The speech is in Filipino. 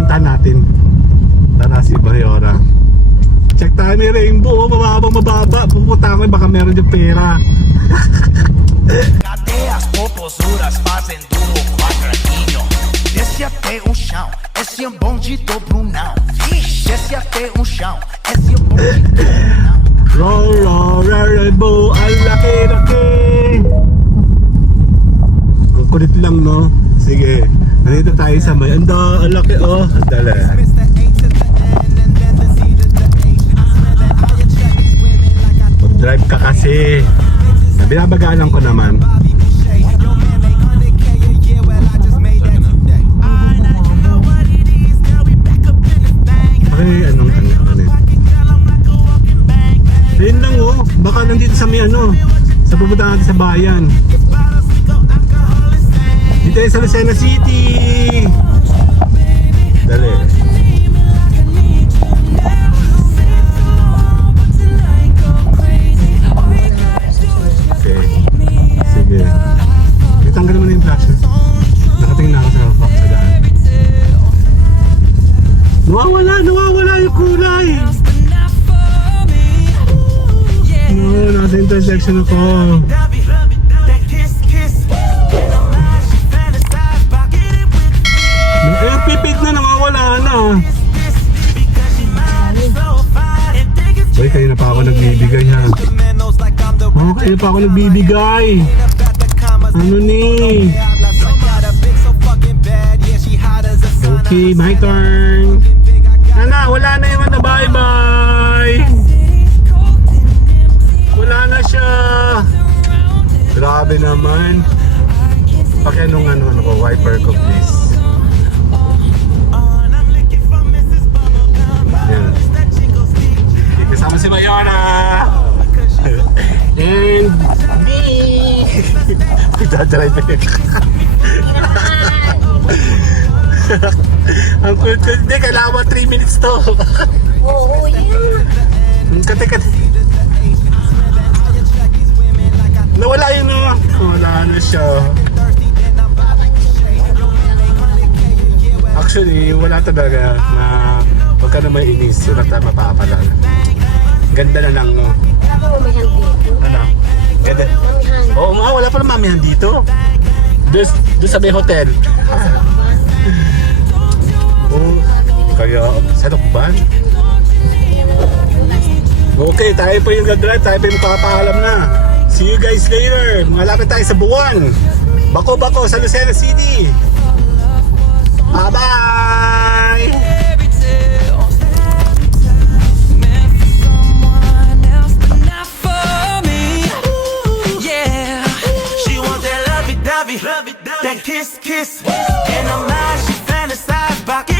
pupuntahan natin. Tara, si Bayora. Check tayo ni Rainbow, mababa. Pupunta ako, baka meron dyan pera. Até as popozuras fazem duro quadradinho. Desce até o chão, esse é um bonde do Brunão. Desce até o chão, esse é um bonde do Brunão. Roll, Rainbow, ang laki-laki. Kulit lang, no? Sige, nandito tayo sa may ang laki, oh. Dala. Mag-drive ka kasi. Binabagalan ko naman. Ay, ano. Ayun lang, oh. Baka nandito sa may ano, sa pupunta natin sa bayan. Dito tayo sa Lucena City. Dali. Okay. Sige. Itanggal mo na yung flasher. Nakatingin na ako sa daan. Nawawala yung kulay. No, nasa intersection ako. Pipit na, nawawala na. Uy, kanina pa ako nagbibigay, ha? Oh, kanina pa ako nagbibigay. Ano ni? Okay, my turn. Wala na yung ano, bye-bye. Wala na siya. Grabe naman. Pakianong ano ko, wiper ko please. Yan. Kasama si Mayora. And me. Dadrive eh. Ang cool. Hindi, kailangan mo 3 minutes to. Oo, yun. Kate. Nawala yun, no? Wala na siya. Actually, wala talaga na huwag ka na may inis. Wala tayo mapapalag. Ganda na lang, no? Wala ka mamihan dito. Ano? Ganda. Oo nga, wala pa na mamihan dito. Doon sa may hotel. Oh, kaya sa Tukban. Okay, tayo po yung gag-drive. Tayo po yung magpapaalam na. See you guys later. Malapit tayo sa Buwan. Bako sa Lucena City. Bye-bye! That kiss, and I'm not, she fantasize about it.